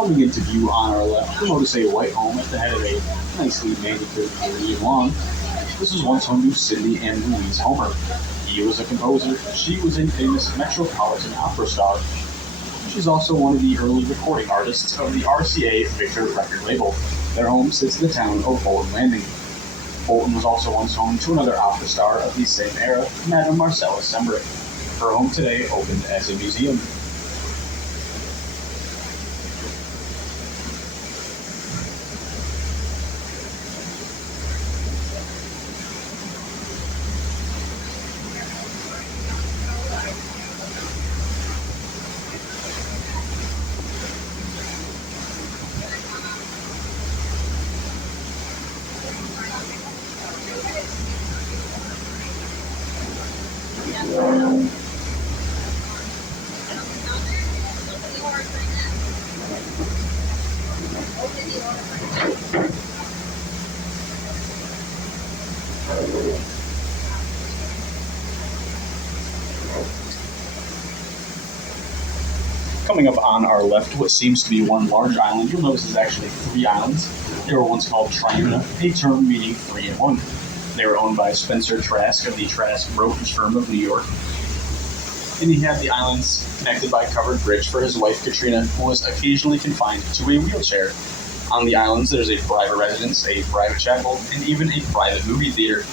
Coming into view on our left, you'll notice a white home at the head of a nicely manicured green lawn. This is once home to Sidney and Louise Homer. He was a composer. She was a famous Metropolitan Opera star. She's also one of the early recording artists of the RCA Victor record label. Their home sits in the town of Bolton Landing. Bolton was also once home to another opera star of the same era, Madame Marcella Sembrick. Her home today opened as a museum. Coming up on our left, what seems to be one large island, you'll notice is actually three islands. They were once called Triuna, a term meaning three in one. They were owned by Spencer Trask of the Trask Brokerage firm of New York. And he had the islands connected by a covered bridge for his wife Katrina, who was occasionally confined to a wheelchair. On the islands, there's a private residence, a private chapel, and even a private movie theater.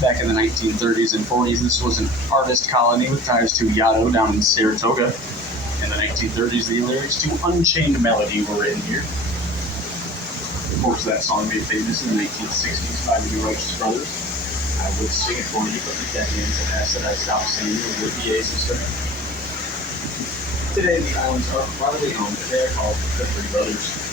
Back in the 1930s and 40s, this was an artist colony with ties to Yaddo down in Saratoga. In the 1930s, the lyrics to Unchained Melody were written here. Of course, that song made famous in the 1960s by the New Righteous Brothers. I would sing it for you, but the decades have passed that I stopped singing with the PA system. Today, the islands are privately owned. They are called the Three Brothers.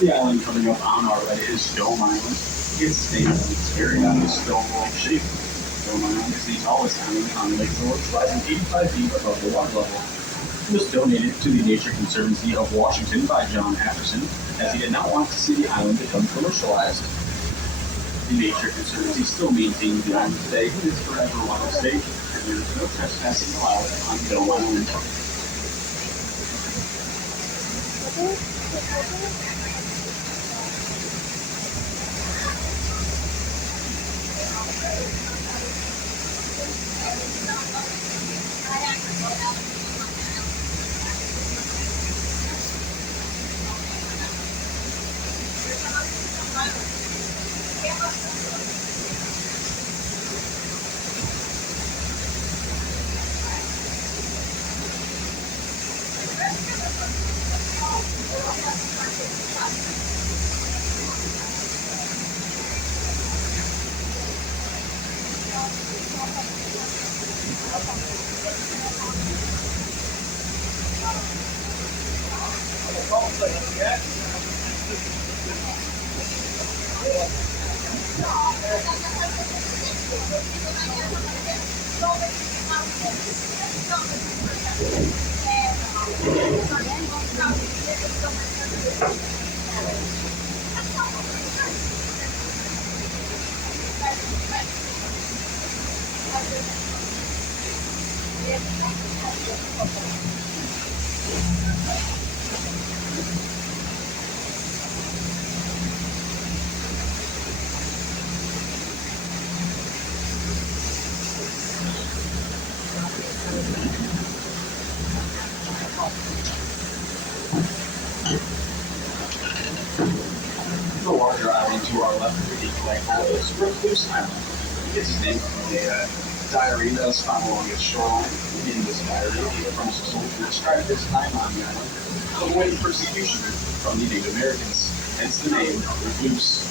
The island coming up on our right is Dome Island. It's named for its periodic dome-like shape. Dome Island is the tallest island on Lake George, rising 85 feet above the water level. It was donated to the Nature Conservancy of Washington by John Apperson, as he did not want to see the island become commercialized. The Nature Conservancy still maintains the island today, and is forever one of state, and there is no trespassing allowed on Dome Island. our left is the flagpole is Recluse Island. It gets its name from a diary that was found along its shoreline. In this diary, the French soldier described his time on the island, avoiding persecution from the Native Americans, hence the name Recluse.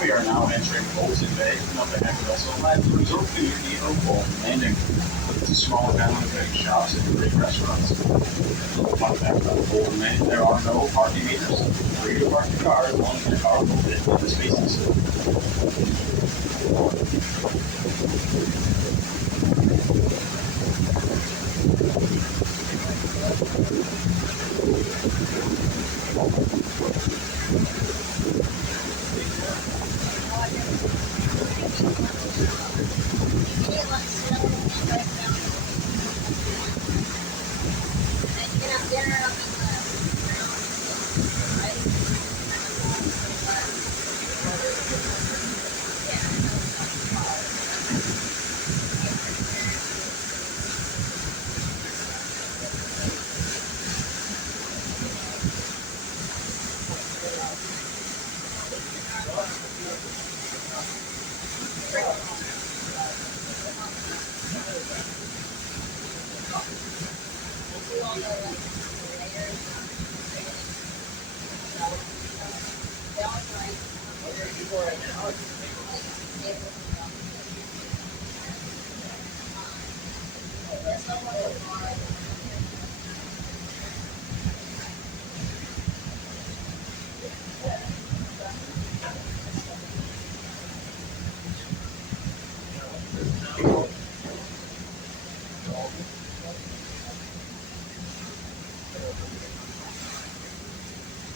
We are now entering Bolton Bay, another heavy vessel led to resort community of Bolton Landing. It's a small town with many shops and great restaurants. Fun fact about Bolton Bay, there are no parking meters. Free to park your car as long as your car will fit in the spaces.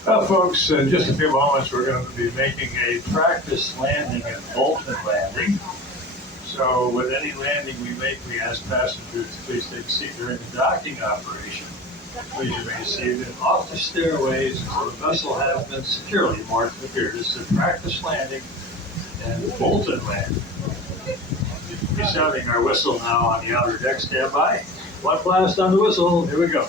Well, folks, in just a few moments, we're going to be making a practice landing at Bolton Landing. So with any landing we make, we ask passengers to please take a seat during the docking operation. Please remain seated off the stairways until the vessel has been securely moored to the pier. This is a practice landing at Bolton Landing. We'll be sounding our whistle now on the outer deck. Stand by. One blast on the whistle. Here we go.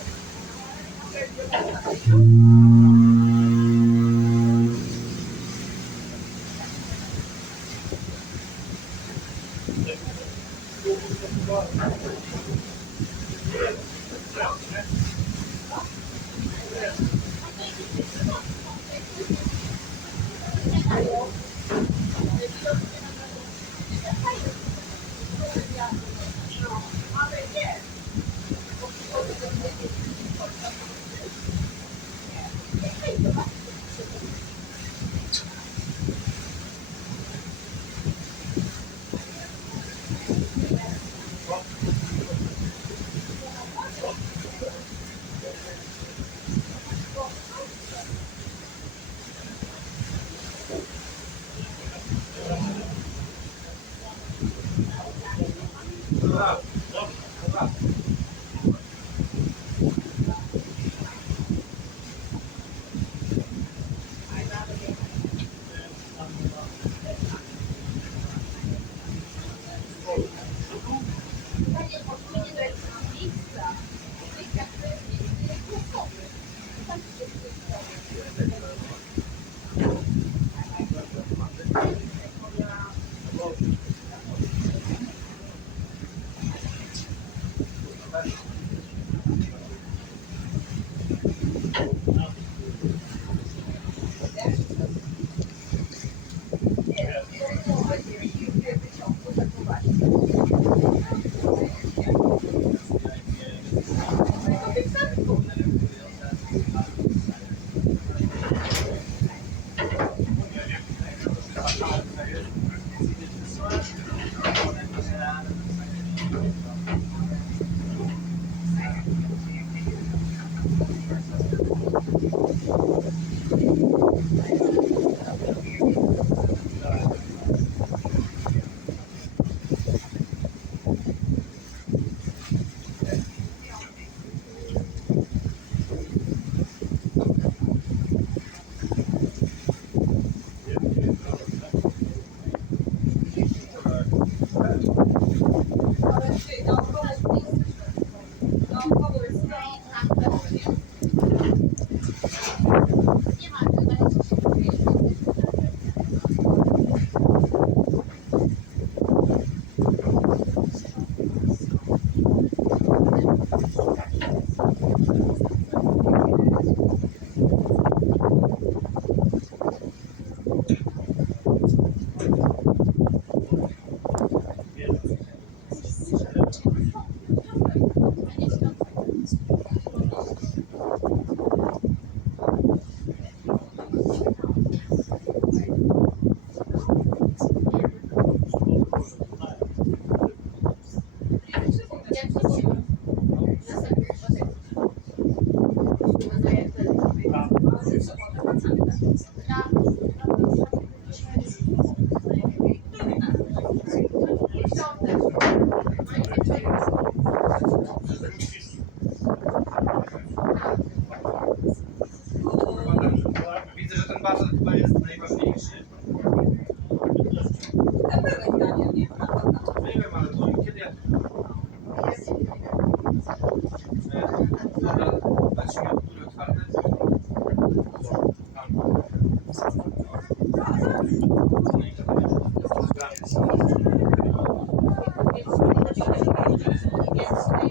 Widzę, że ten basen chyba jest najważniejszy. Nie wiem, ale to kiedy ja... Dobra, dać mi od góry otwarte.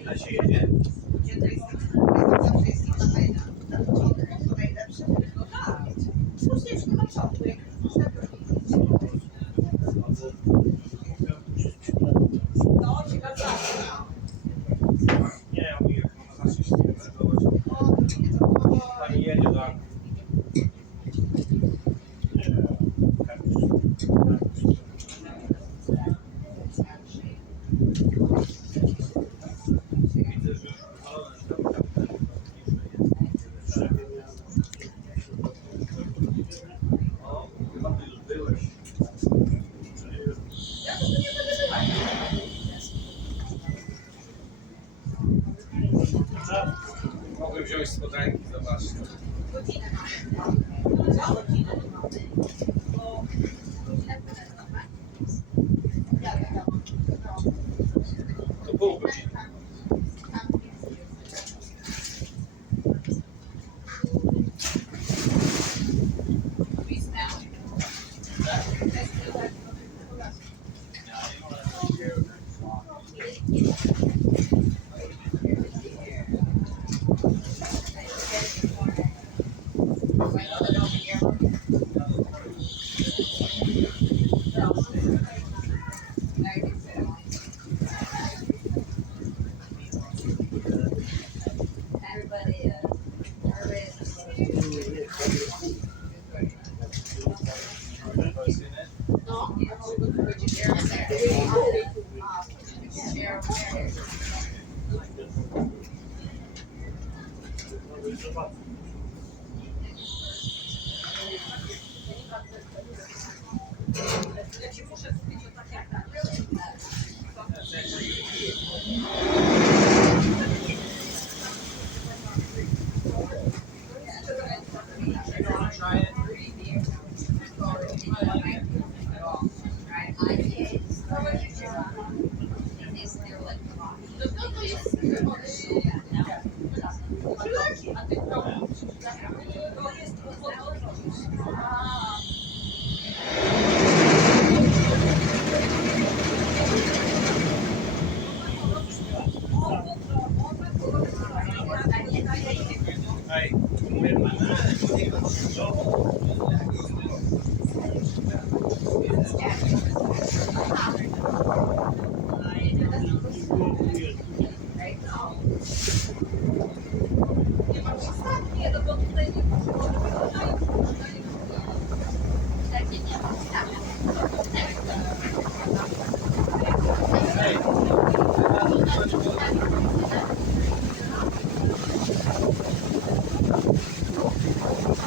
Ile się jedzie? Nie, ja mówię, jak ona zacznie się zdenerwować. Pani jedzie do Anglii. Widzę, że już uchwalone, że tam O, chyba ty już byłeś. Mogłem wziąć spodenki, zobaczcie. To pół godziny.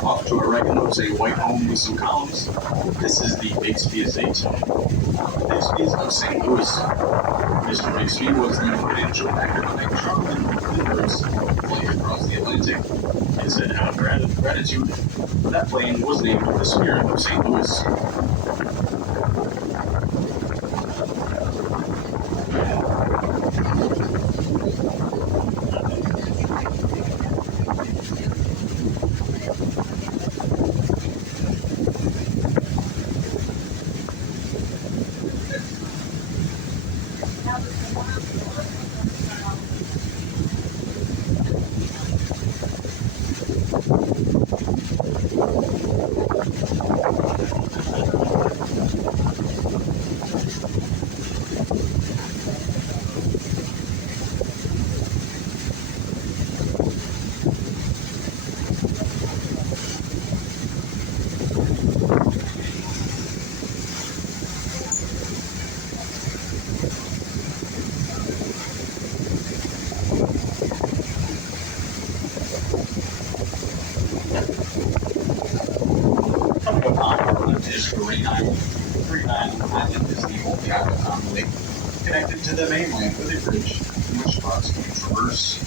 Off to a right was a white home with some columns. This is the Bixby Estate. Bixby is of St. Louis. Mr. Bixby was the financial backer behind Charlton Lindbergh's flight across the Atlantic. It said out of gratitude, that plane was named the Spirit of St. Louis. Coming upon our left is Green Island. Green Island is the only island on the lake connected to the mainland with a bridge, which spots can traverse.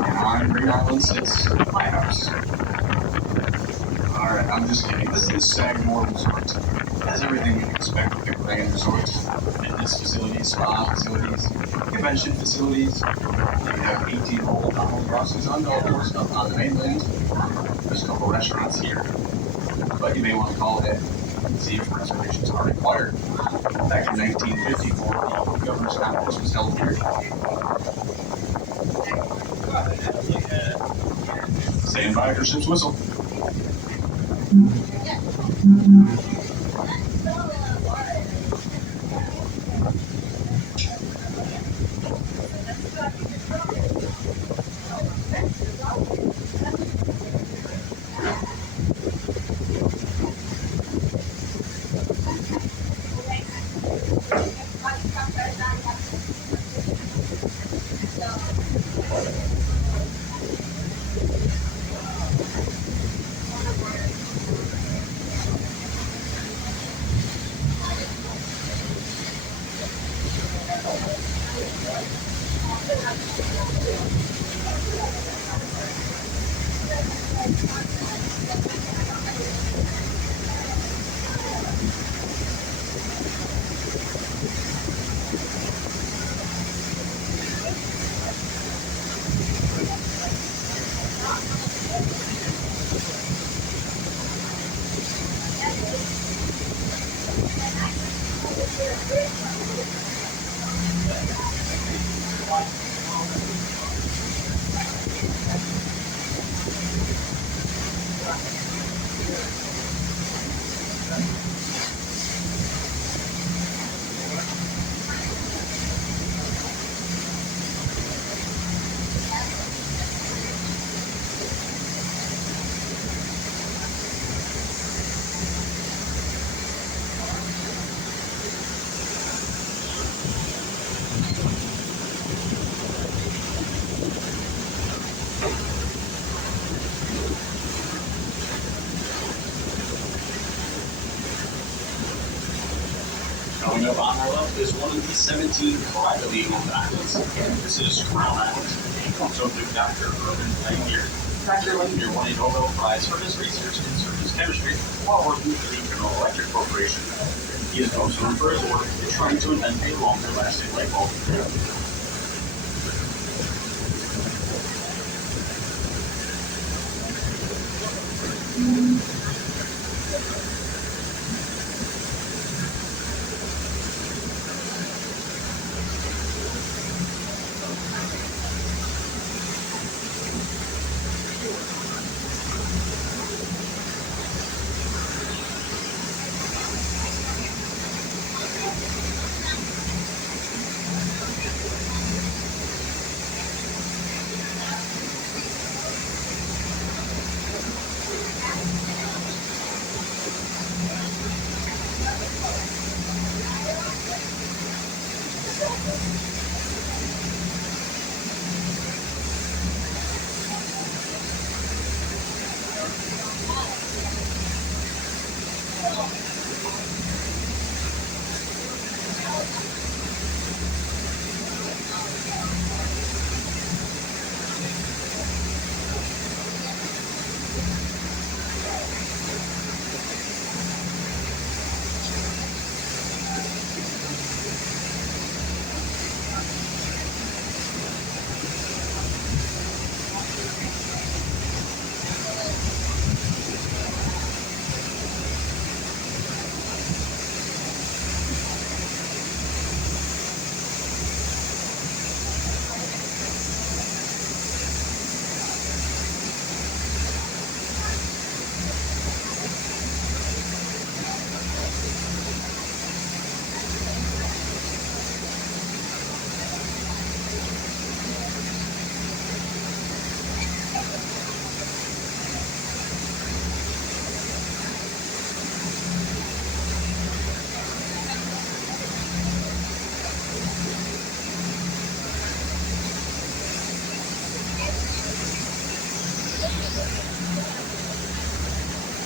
And on Green Island sits my house. Alright, I'm just kidding. This is Sagamore Resort. It has everything you'd expect with a grand resort. Fitness facilities, spa facilities, convention facilities. You have 18-hole tunnel crossings on golf course up on the mainland. There's a couple restaurants here. But you may want to call ahead and see if reservations are required. Back in 1954, the governor's conference was held here. Stand by for ship's whistle. Coming up on our left is one of the 17 privately owned islands. This is Crown Island. So to Dr. Urban Pioneer. Dr. Lanier won a Nobel Prize for his research in surface chemistry while working for the General Electric Corporation. He is also known for his work in trying to invent a longer lasting light bulb.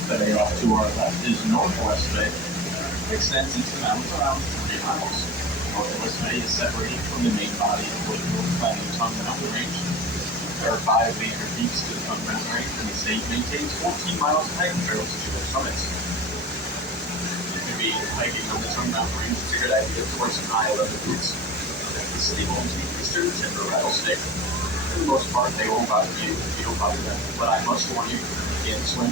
The bay off to our left is Northwest Bay. It extends into the mountains around 3 miles. Northwest Bay is separated from the main body of Woodville by the Tongue Mountain Range. There are 5 major peaks to the Tongue Mountain Range, and the state maintains 14 miles of hiking trails to their summits. You could be hiking on the Tongue Mountain Range. It's a good idea for some high level routes. The state owns the eastern timber rattlesnake. For the most part, they won't bother you if you don't bother them, but I must warn you, you can't swim.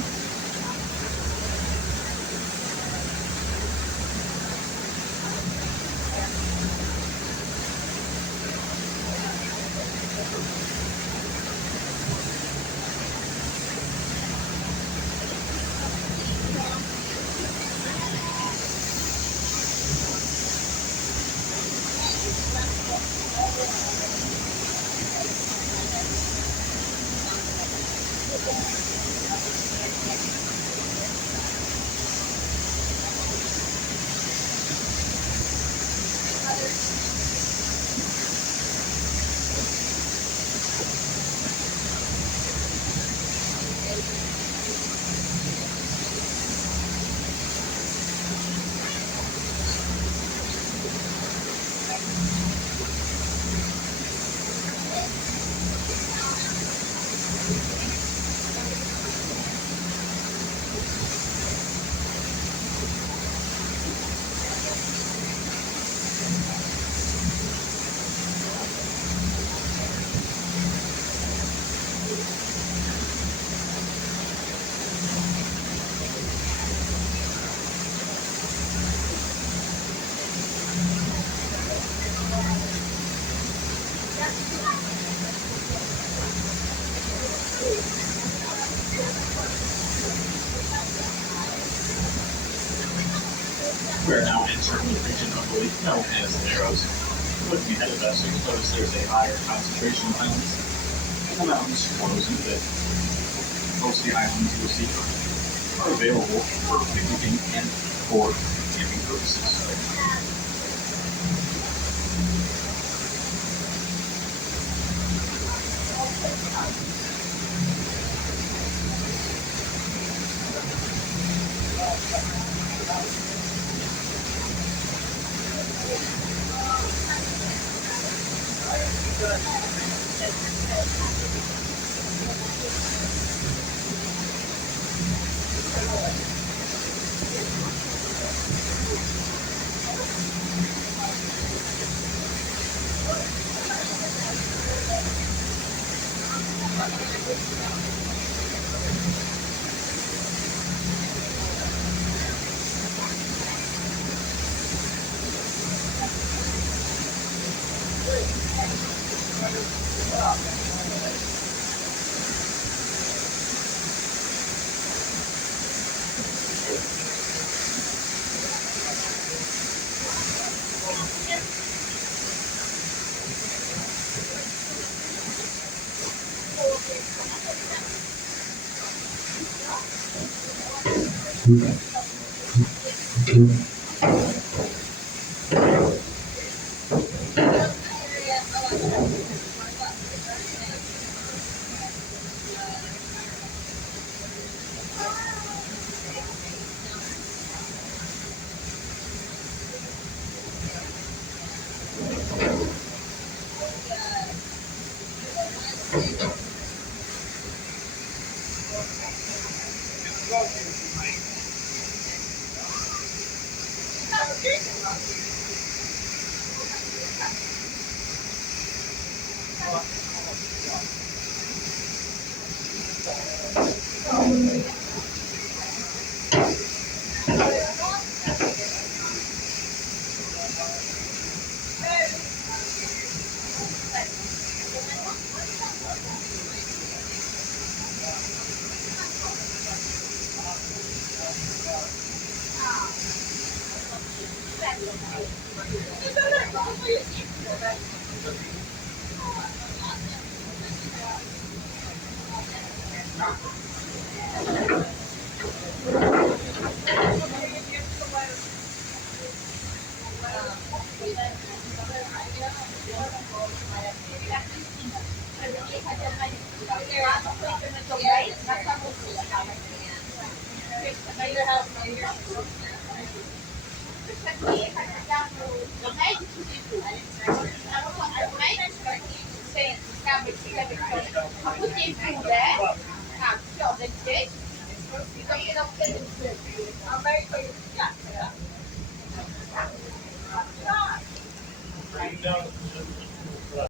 We are now entering the region of the lake known as the Narrows. Looking ahead of us, you'll notice there's a higher concentration of islands, and the mountains flows into it. Most of the islands you'll see are available for picnicking and for camping purposes.